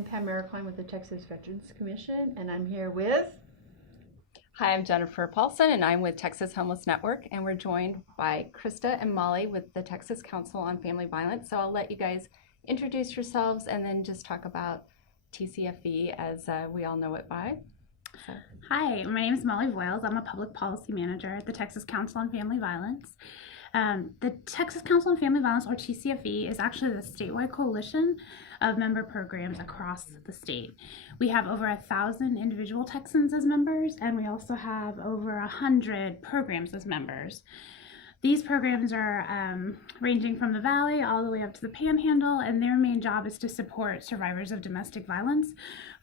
I'm Pam Maricline with the Texas Veterans Commission, and I'm here with... Hi, I'm Jennifer Paulson, and I'm with Texas Homeless Network, and we're joined by Krista and Molly with the Texas Council on Family Violence. So I'll let you guys introduce yourselves and then just talk about TCFV as we all know it by. So. Hi, my name is Molly Voiles. I'm a public policy manager at the Texas Council on Family Violence. The Texas Council on Family Violence, or TCFV, is actually the statewide coalition of member programs across the state. We have over 1,000 individual Texans as members, and we also have over 100 programs as members. These programs are ranging from the Valley all the way up to the Panhandle, and their main job is to support survivors of domestic violence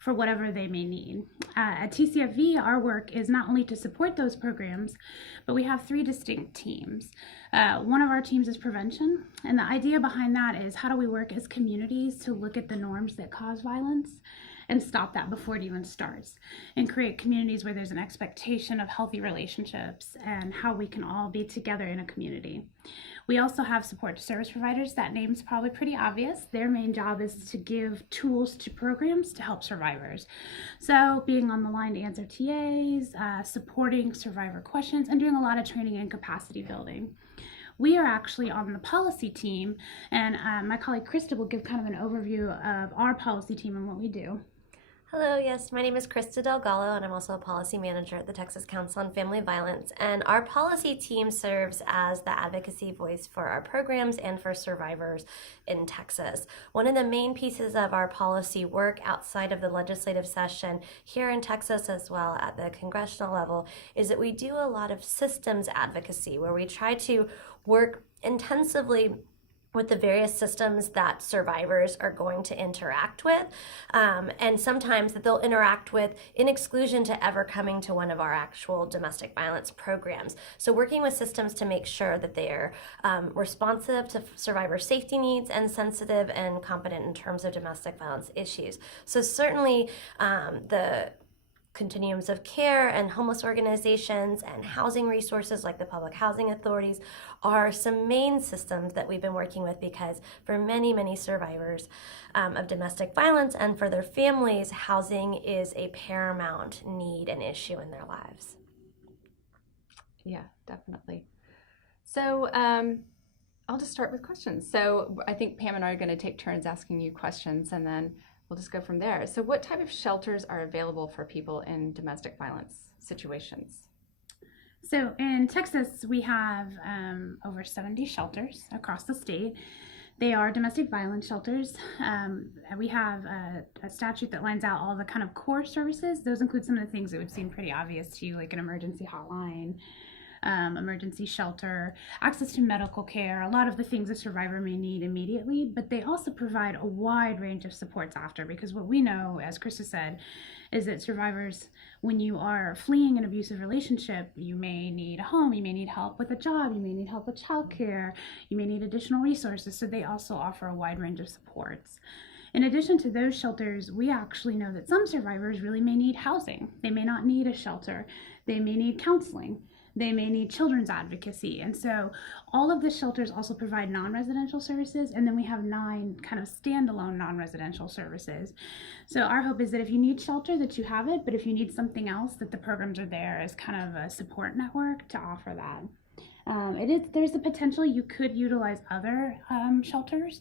for whatever they may need. At TCFV, our work is not only to support those programs, but we have 3 distinct teams. One of our teams is prevention, and the idea behind that is how do we work as communities to look at the norms that cause violence and stop that before it even starts, and create communities where there's an expectation of healthy relationships and how we can all be together in a community. We also have support to service providers. That name's probably pretty obvious. Their main job is to give tools to programs to help survivors. So being on the line to answer TAs, supporting survivor questions, and doing a lot of training and capacity building. We are actually on the policy team, and my colleague Krista will give kind of an overview of our policy team and what we do. Hello, yes, my name is Krista Delgado, and I'm also a policy manager at the Texas Council on Family Violence. And our policy team serves as the advocacy voice for our programs and for survivors in Texas. One of the main pieces of our policy work outside of the legislative session here in Texas, as well at the congressional level, is that we do a lot of systems advocacy, where we try to work intensively with the various systems that survivors are going to interact with, and sometimes that they'll interact with in exclusion to ever coming to one of our actual domestic violence programs. So working with systems to make sure that they are responsive to survivor safety needs and sensitive and competent in terms of domestic violence issues. So certainly the continuums of care and homeless organizations and housing resources like the public housing authorities are some main systems that we've been working with, because for many, many survivors of domestic violence and for their families, housing is a paramount need and issue in their lives. Yeah, definitely. So I'll just start with questions. So I think Pam and I are going to take turns asking you questions, and then we'll just go from there. So what type of shelters are available for people in domestic violence situations? So in Texas, we have over 70 shelters across the state. They are domestic violence shelters. We have a statute that lines out all the kind of core services. Those include some of the things that would seem pretty obvious to you, like an emergency hotline, emergency shelter, access to medical care, a lot of the things a survivor may need immediately, but they also provide a wide range of supports after, because what we know, as Krista said, is that survivors, when you are fleeing an abusive relationship, you may need a home, you may need help with a job, you may need help with childcare, you may need additional resources, so they also offer a wide range of supports. In addition to those shelters, we actually know that some survivors really may need housing. They may not need a shelter. They may need counseling. They may need children's advocacy. And so all of the shelters also provide non-residential services, and then we have 9 kind of standalone non-residential services. So our hope is that if you need shelter, that you have it, but if you need something else, that the programs are there as kind of a support network to offer that. There's the potential you could utilize other shelters,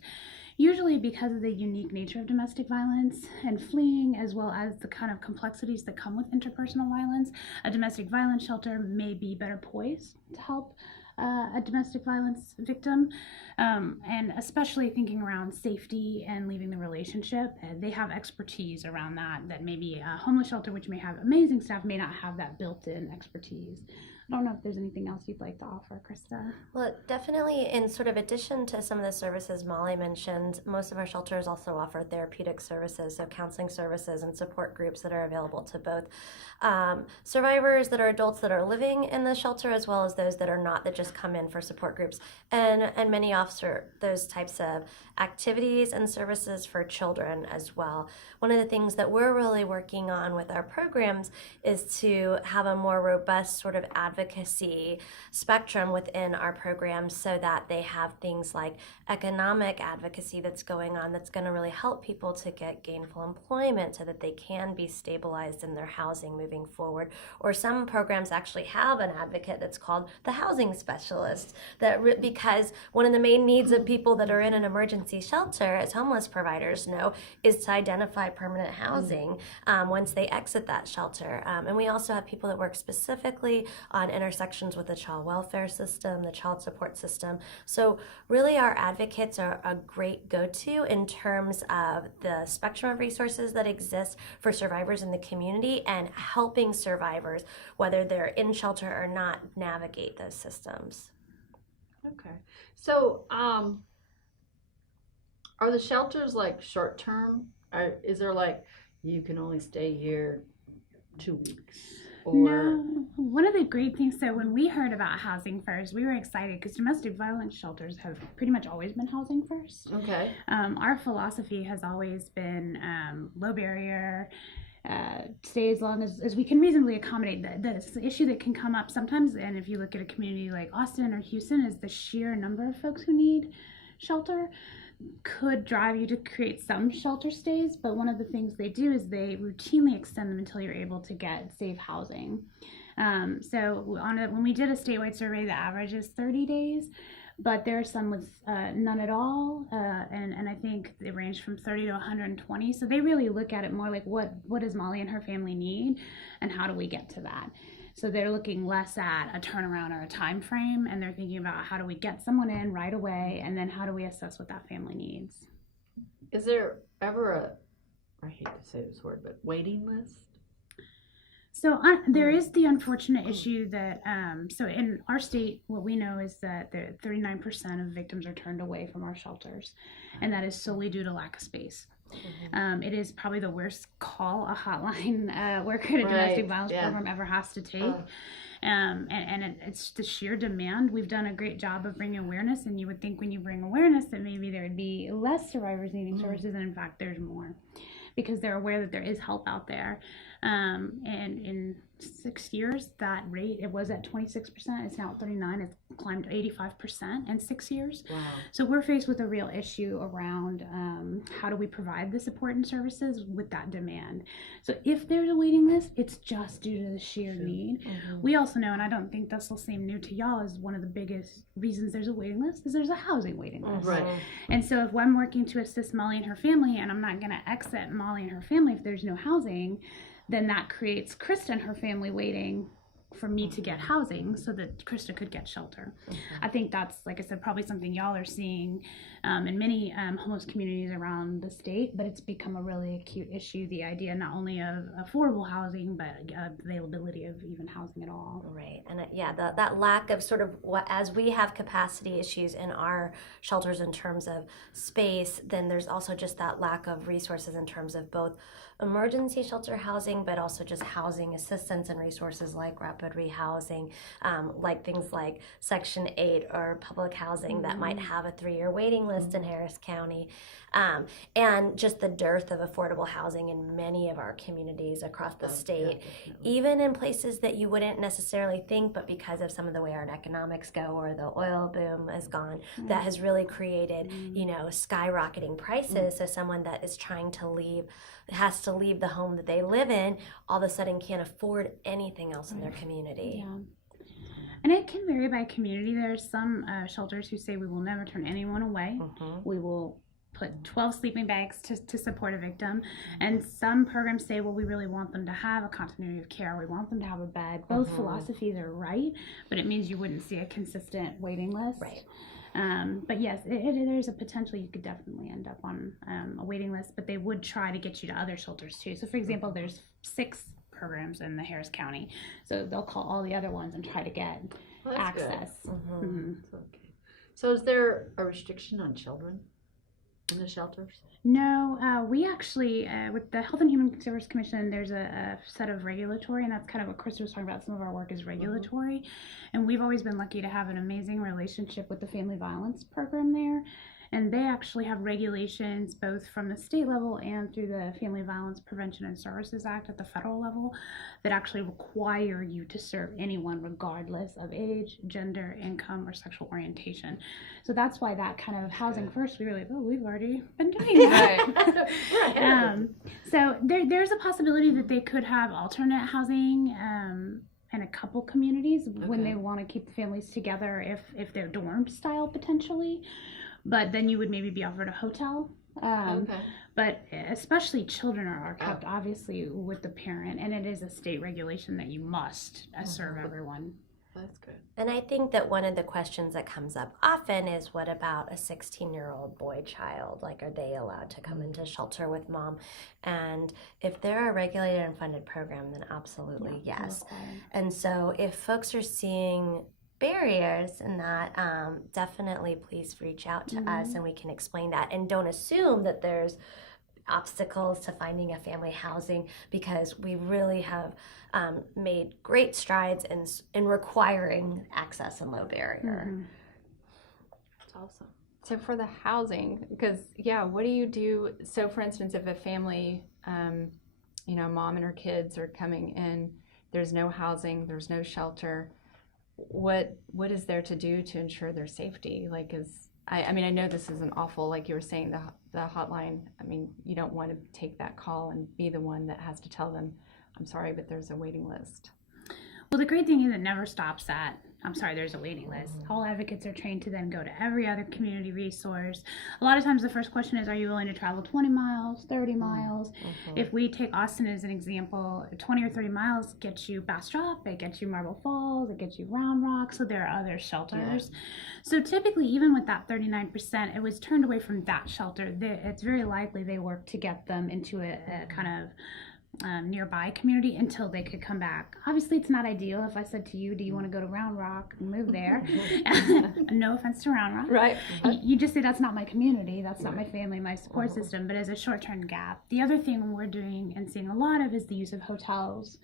usually because of the unique nature of domestic violence and fleeing, as well as the kind of complexities that come with interpersonal violence. A domestic violence shelter may be better poised to help a domestic violence victim, and especially thinking around safety and leaving the relationship. They have expertise around that maybe a homeless shelter, which may have amazing staff, may not have that built-in expertise. I don't know if there's anything else you'd like to offer, Krista. Well, definitely in sort of addition to some of the services Molly mentioned, most of our shelters also offer therapeutic services, so counseling services and support groups that are available to both survivors that are adults that are living in the shelter, as well as those that are not, that just come in for support groups. And many offer those types of activities and services for children as well. One of the things that we're really working on with our programs is to have a more robust sort of advocacy advocacy spectrum within our programs so that they have things like economic advocacy that's going on that's going to really help people to get gainful employment so that they can be stabilized in their housing moving forward. Or some programs actually have an advocate that's called the housing specialist, because one of the main needs of people that are in an emergency shelter, as homeless providers know, is to identify permanent housing once they exit that shelter. And we also have people that work specifically on intersections with the child welfare system, the child support system. So really our advocates are a great go-to in terms of the spectrum of resources that exist for survivors in the community and helping survivors, whether they're in shelter or not, navigate those systems. Okay. So, are the shelters like short term? Or is there like you can only stay here 2 weeks? Or No, one of the great things, so when we heard about Housing First, we were excited because domestic violence shelters have pretty much always been housing first. okay. Our philosophy has always been low barrier, stay as long as we can reasonably accommodate. The issue that can come up sometimes, and if you look at a community like Austin or Houston, is the sheer number of folks who need shelter could drive you to create some shelter stays, but one of the things they do is they routinely extend them until you're able to get safe housing. So when we did a statewide survey, the average is 30 days, but there are some with none at all, and I think they range from 30 to 120. So they really look at it more like what does Molly and her family need, and how do we get to that? So they're looking less at a turnaround or a time frame, and they're thinking about how do we get someone in right away, and then how do we assess what that family needs. Is there ever I hate to say this word, but waiting list? So there is the unfortunate issue that, so in our state, what we know is that 39% of victims are turned away from our shelters, and that is solely due to lack of space. It is probably the worst call a hotline worker at a domestic violence program ever has to take. It's the sheer demand. We've done a great job of bringing awareness, and you would think when you bring awareness that maybe there would be less survivors needing services, and in fact there's more, because they're aware that there is help out there. And in 6 years, that rate, it was at 26%, it's now at 39%, it's climbed to 85% in 6 years. Wow. So we're faced with a real issue around how do we provide the support and services with that demand. So if there's a waiting list, it's just due to the sheer need. We also know, and I don't think this will seem new to y'all, is one of the biggest reasons there's a waiting list is there's a housing waiting list. Right. And so if I'm working to assist Molly and her family, and I'm not going to exit Molly and her family if there's no housing, then that creates Krista and her family waiting for me to get housing so that Krista could get shelter. I think that's, like I said, probably something y'all are seeing in many homeless communities around the state, but it's become a really acute issue, the idea not only of affordable housing, but availability of even housing at all. Right, and that lack of sort of as we have capacity issues in our shelters in terms of space, then there's also just that lack of resources in terms of both emergency shelter housing, but also just housing assistance and resources like rapid rehousing, like things like Section 8 or public housing that might have a 3-year waiting list in Harris County, and just the dearth of affordable housing in many of our communities across the state, even in places that you wouldn't necessarily think, but because of some of the way our economics go or the oil boom has gone, that has really created, skyrocketing prices. So someone that is trying to leave, has to leave the home that they live in, all of a sudden can't afford anything else in their community. Yeah. And it can vary by community. There's some shelters who say we will never turn anyone away. We will put 12 sleeping bags to support a victim. And some programs say, well, we really want them to have a continuity of care. We want them to have a bed. Both philosophies are right, but it means you wouldn't see a consistent waiting list. Right. But yes, there's a potential you could definitely end up on a waiting list, but they would try to get you to other shelters too. So for example, there's 6 programs in the Harris County. So they'll call all the other ones and try to get access. Okay. So is there a restriction on children in the shelters? No, we actually, with the Health and Human Services Commission, there's a set of regulatory, and that's kind of what Krista was talking about. Some of our work is regulatory, and we've always been lucky to have an amazing relationship with the family violence program there. And they actually have regulations both from the state level and through the Family Violence Prevention and Services Act at the federal level that actually require you to serve anyone regardless of age, gender, income, or sexual orientation. So that's why that kind of housing first, we were like, oh, we've already been doing that. So there's a possibility that they could have alternate housing in a couple communities when they want to keep the families together if they're dorm style potentially. But then you would maybe be offered a hotel. But especially children are kept obviously with the parent, and it is a state regulation that you must serve everyone. That's good. And I think that one of the questions that comes up often is, what about a 16-year-old boy child? Like, are they allowed to come into shelter with mom? And if they're a regulated and funded program, then absolutely yes. And so if folks are seeing barriers in that, definitely please reach out to us and we can explain that. And don't assume that there's obstacles to finding a family housing, because we really have made great strides in requiring access and low barrier. That's awesome. So for the housing, because what do you do? So for instance, if a family, mom and her kids are coming in, there's no housing, there's no shelter. What is there to do to ensure their safety? Like, I mean, I know this is an awful, like you were saying, the hotline. I mean, you don't want to take that call and be the one that has to tell them, I'm sorry, but there's a waiting list. Well, the great thing is it never stops at, I'm sorry, there's a waiting list. All advocates are trained to then go to every other community resource. A lot of times the first question is, are you willing to travel 20 miles, 30 miles? If we take Austin as an example, 20 or 30 miles gets you Bastrop, it gets you Marble Falls, it gets you Round Rock, so there are other shelters. So typically, even with that 39%, it was turned away from that shelter. It's very likely they worked to get them into a kind of nearby community until they could come back. Obviously, it's not ideal. If I said to you, do you want to go to Round Rock and move there? No offense to Round Rock. Right. You just say, that's not my community, that's not my family, my support system, but as a short-term gap. The other thing we're doing and seeing a lot of is the use of hotels.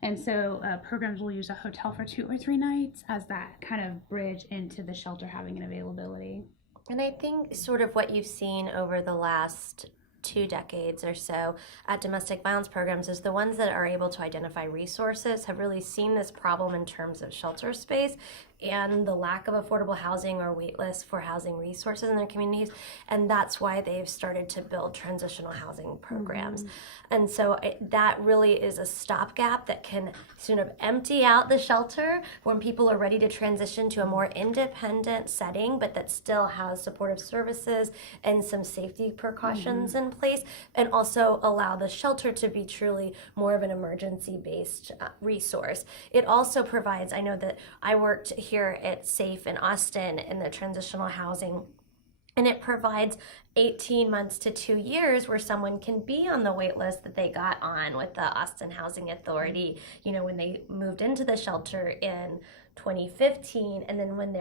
And so programs will use a hotel for 2 or 3 nights as that kind of bridge into the shelter having an availability. And I think sort of what you've seen over the last 2 decades or so at domestic violence programs is the ones that are able to identify resources have really seen this problem in terms of shelter space and the lack of affordable housing or wait lists for housing resources in their communities. And that's why they've started to build transitional housing programs. And so that really is a stopgap that can sort of empty out the shelter when people are ready to transition to a more independent setting, but that still has supportive services and some safety precautions in place, and also allow the shelter to be truly more of an emergency-based resource. It also provides, I know that I worked here at SAFE in Austin in the transitional housing, and it provides 18 months to 2 years where someone can be on the wait list that they got on with the Austin Housing Authority, when they moved into the shelter in 2015, and then when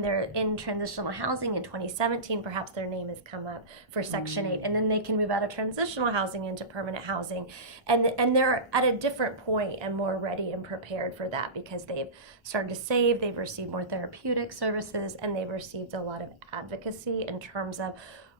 they're in transitional housing in 2017, perhaps their name has come up for Section 8, and then they can move out of transitional housing into permanent housing, and they're at a different point and more ready and prepared for that because they've started to save, they've received more therapeutic services, and they've received a lot of advocacy in terms of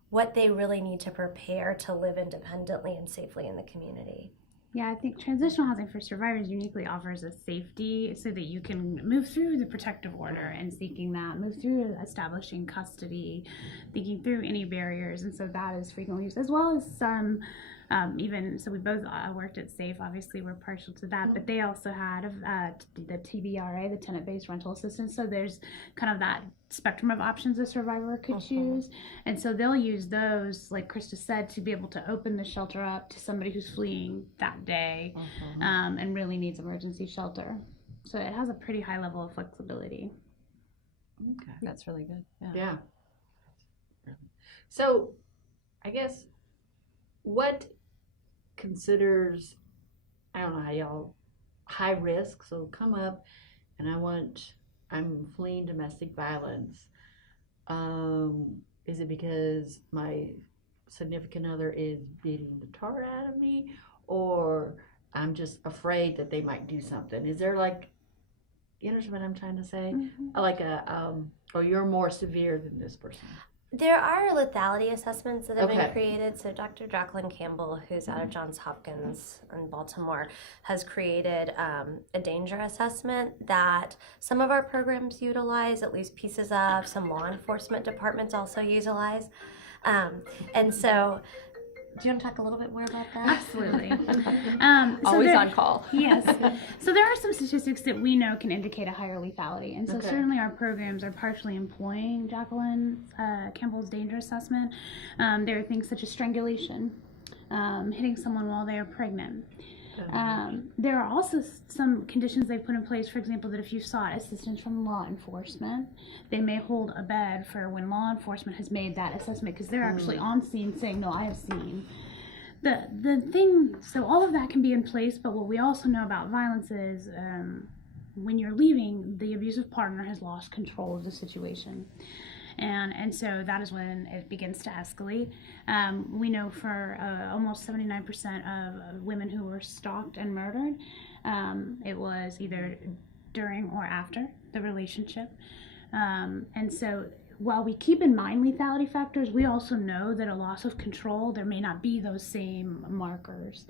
what they really need to prepare to live independently and safely in the community. Yeah, I think transitional housing for survivors uniquely offers a safety so that you can move through the protective order and seeking that, move through establishing custody, thinking through any barriers. And so that is frequently used, as well as some so we both worked at SAFE, obviously we're partial to that, but they also had the TBRA, the tenant-based rental assistance. So there's kind of that spectrum of options a survivor could choose. And so they'll use those, like Krista said, to be able to open the shelter up to somebody who's fleeing that day and really needs emergency shelter. So it has a pretty high level of flexibility. Okay. That's really good. Yeah. So I guess what considers, I don't know how y'all, high risk, so come up and I'm fleeing domestic violence. Is it because my significant other is beating the tar out of me, or I'm just afraid that they might do something? Is there like, you understand what I'm trying to say? Like or you're more severe than this person? There are lethality assessments that have Okay. been created. So Dr. Jacqueline Campbell, who's out of Johns Hopkins in Baltimore, has created a danger assessment that some of our programs utilize, at least pieces of, some law enforcement departments also utilize. And so, do you want to talk a little bit more about that? Absolutely. Always there- on call. Yes. So there are some statistics that we know can indicate a higher lethality. And so Okay. certainly our programs are partially employing Jacqueline Campbell's danger assessment. There are things such as strangulation, hitting someone while they are pregnant. There are also some conditions they've put in place, for example, that if you sought assistance from law enforcement, they may hold a bed for when law enforcement has made that assessment, because they're actually on scene saying, no, I have seen. The thing, so all of that can be in place, but what we also know about violence is when you're leaving, the abusive partner has lost control of the situation. And so that is when it begins to escalate. We know for almost 79% of women who were stalked and murdered, it was either during or after the relationship. And so while we keep in mind lethality factors, we also know that a loss of control, there may not be those same markers.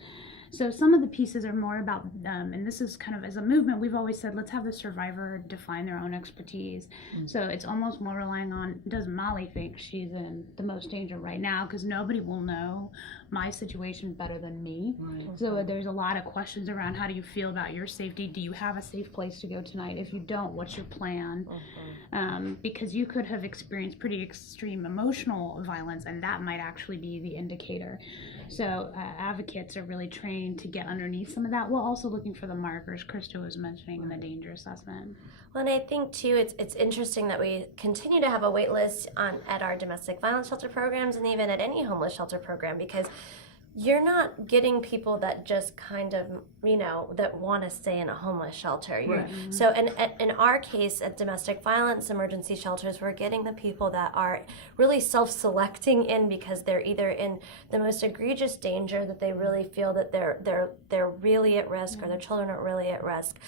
So some of the pieces are more about, and this is kind of as a movement, we've always said, let's have the survivor define their own expertise. So it's almost more relying on, does Molly think she's in the most danger right now? Because nobody will know my situation better than me. Right. So there's a lot of questions around, how do you feel about your safety? Do you have a safe place to go tonight? If you don't, what's your plan? Because you could have experienced pretty extreme emotional violence, and that might actually be the indicator. So advocates are really trained to get underneath some of that, while also looking for the markers Krista was mentioning in the danger assessment. Well, and I think too, it's interesting that we continue to have a wait list at our domestic violence shelter programs, and even at any homeless shelter program, because you're not getting people that just kind of, that want to stay in a homeless shelter. Right. So in our case at domestic violence emergency shelters, we're getting the people that are really self-selecting in because they're either in the most egregious danger, that they really feel that they're really at risk, or their children are really at risk.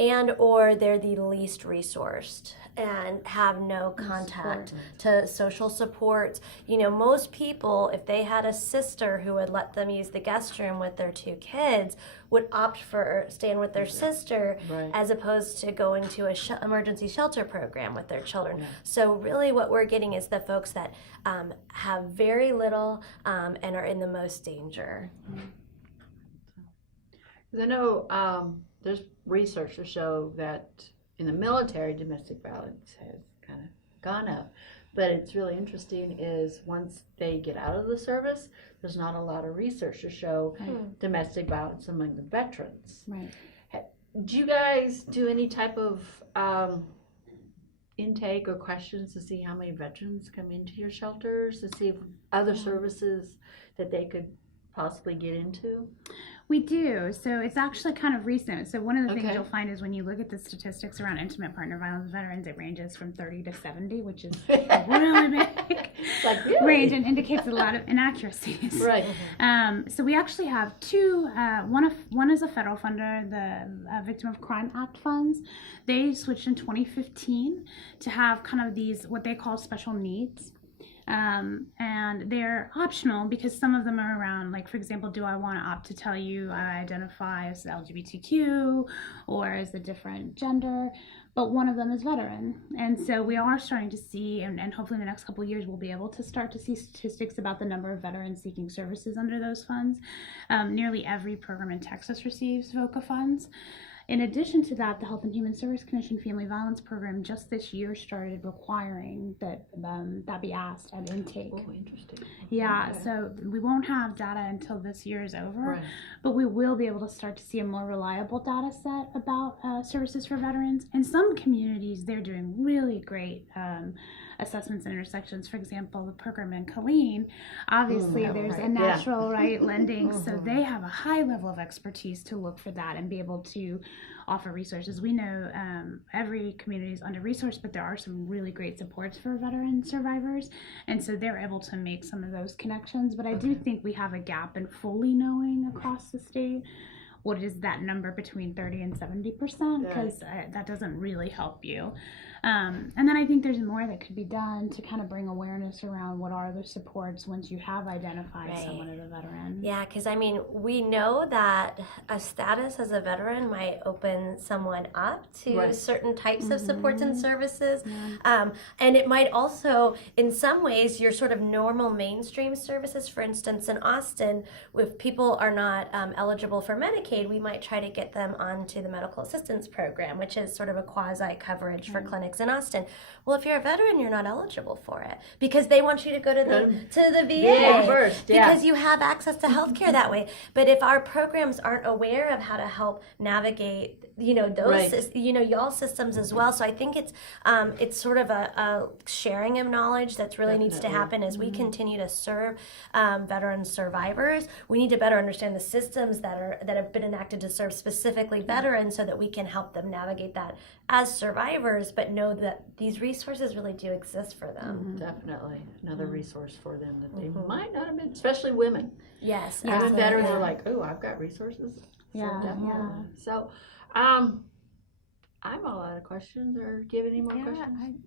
And or they're the least resourced and have no contact to social supports. Most people, if they had a sister who would let them use the guest room with their 2 kids, would opt for staying with their sister, Right. as opposed to going to a emergency shelter program with their children. So really what we're getting is the folks that have very little and are in the most danger. 'Cause I know there's research to show that in the military, domestic violence has kind of gone up. But it's really interesting is once they get out of the service, there's not a lot of research to show domestic violence among the veterans. Right. Do you guys do any type of intake or questions to see how many veterans come into your shelters, to see if other services that they could possibly get into? We do. So it's actually kind of recent. So one of the things Okay. you'll find is when you look at the statistics around intimate partner violence veterans, it ranges from 30 to 70, which is a really big Like, really? range and indicates a lot of inaccuracies. Right. So we actually have 2. One is a federal funder, the Victim of Crime Act funds. They switched in 2015 to have kind of these, what they call special needs. And they're optional because some of them are around, like, for example, do I want to opt to tell you I identify as LGBTQ or as a different gender? But one of them is veteran. And so we are starting to see, and hopefully in the next couple of years, we'll be able to start to see statistics about the number of veterans seeking services under those funds. Nearly every program in Texas receives VOCA funds. In addition to that, the Health and Human Service Commission Family Violence Program just this year started requiring that that be asked at intake. Oh, interesting. Yeah, Okay. so we won't have data until this year is over, Right. but we will be able to start to see a more reliable data set about services for veterans. In some communities, they're doing really great assessments and intersections. For example, the program in Colleen, obviously there's a natural right lending, so they have a high level of expertise to look for that and be able to offer resources. We know every community is under-resourced, but there are some really great supports for veteran survivors, and so they're able to make some of those connections. But I do think we have a gap in fully knowing across the state what is that number between 30 and 70%, because that doesn't really help you. And then I think there's more that could be done to kind of bring awareness around what are the supports once you have identified Right. someone as a veteran. Yeah, because I mean, we know that a status as a veteran might open someone up to Right. certain types of supports and services. Yeah. And it might also, in some ways, your sort of normal mainstream services, for instance, in Austin, if people are not eligible for Medicaid, we might try to get them onto the medical assistance program, which is sort of a quasi coverage for clinics in Austin. Well, if you're a veteran, you're not eligible for it because they want you to go to the VA first, yeah. because you have access to healthcare that way. But if our programs aren't aware of how to help navigate, those, Right. y'all systems as well. So I think it's sort of a sharing of knowledge that's really needs to Definitely. happen as we continue to serve veteran survivors. We need to better understand the systems that have been enacted to serve specifically veterans, so that we can help them navigate that as survivors, but know that these resources really do exist for them. Definitely another resource for them that they Mhm. might not have been, especially women. Yes, Even absolutely. veterans are like, oh, I've got resources. So Yeah, definitely. yeah. So, I'm all out of questions. Or do you have any more questions?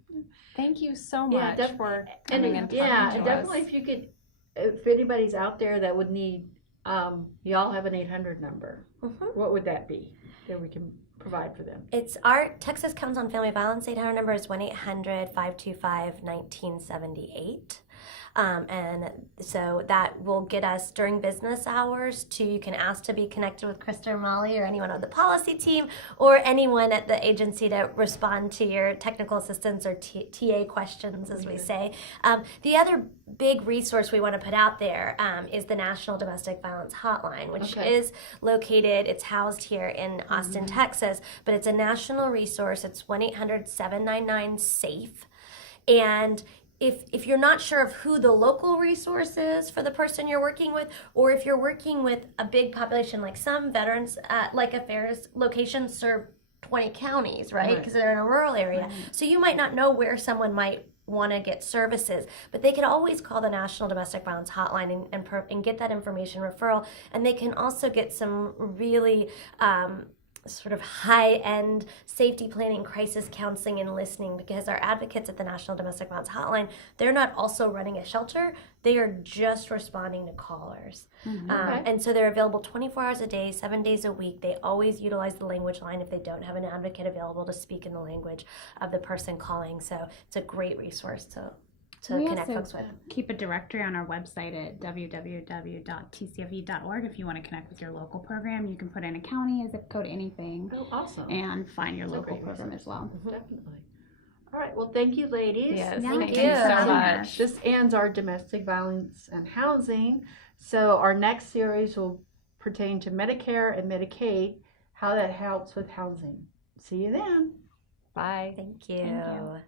Thank you so Yeah, much for coming and talking yeah, to and definitely us. if you could, if anybody's out there that would need, y'all have an 800 number. Mhm. What would that be that we can provide for them? It's our Texas Council on Family Violence 800 number is 1-800-525-1978. And so that will get us during business hours to, you can ask to be connected with Krista or Molly or anyone on the policy team or anyone at the agency to respond to your technical assistance or TA questions, as we say. The other big resource we want to put out there is the National Domestic Violence Hotline, which Okay. is located, it's housed here in Austin, Texas, but it's a national resource. It's 1-800-799-SAFE. And if you're not sure of who the local resource is for the person you're working with, or if you're working with a big population, like some veterans, like affairs locations serve 20 counties, right? Because they're in a rural area. So you might not know where someone might want to get services, but they can always call the National Domestic Violence Hotline and get that information referral. And they can also get some really sort of high-end safety planning, crisis counseling, and listening, because our advocates at the National Domestic Violence Hotline, they're not also running a shelter, they are just responding to callers. Okay. And so they're available 24 hours a day, 7 days a week. They always utilize the language line if they don't have an advocate available to speak in the language of the person calling. So it's a great resource to We connect also folks with. keep a directory on our website at www.tcfe.org. If you want to connect with your local program, you can put in a county, a zip code, anything, Oh, awesome. and find your That's a local great program resource. as well. Definitely. All right. Well, thank you, ladies. Yes, Yeah, thank you you for so having much. us. This ends our domestic violence and housing. So our next series will pertain to Medicare and Medicaid, how that helps with housing. See you then. Bye. Thank you. Thank you.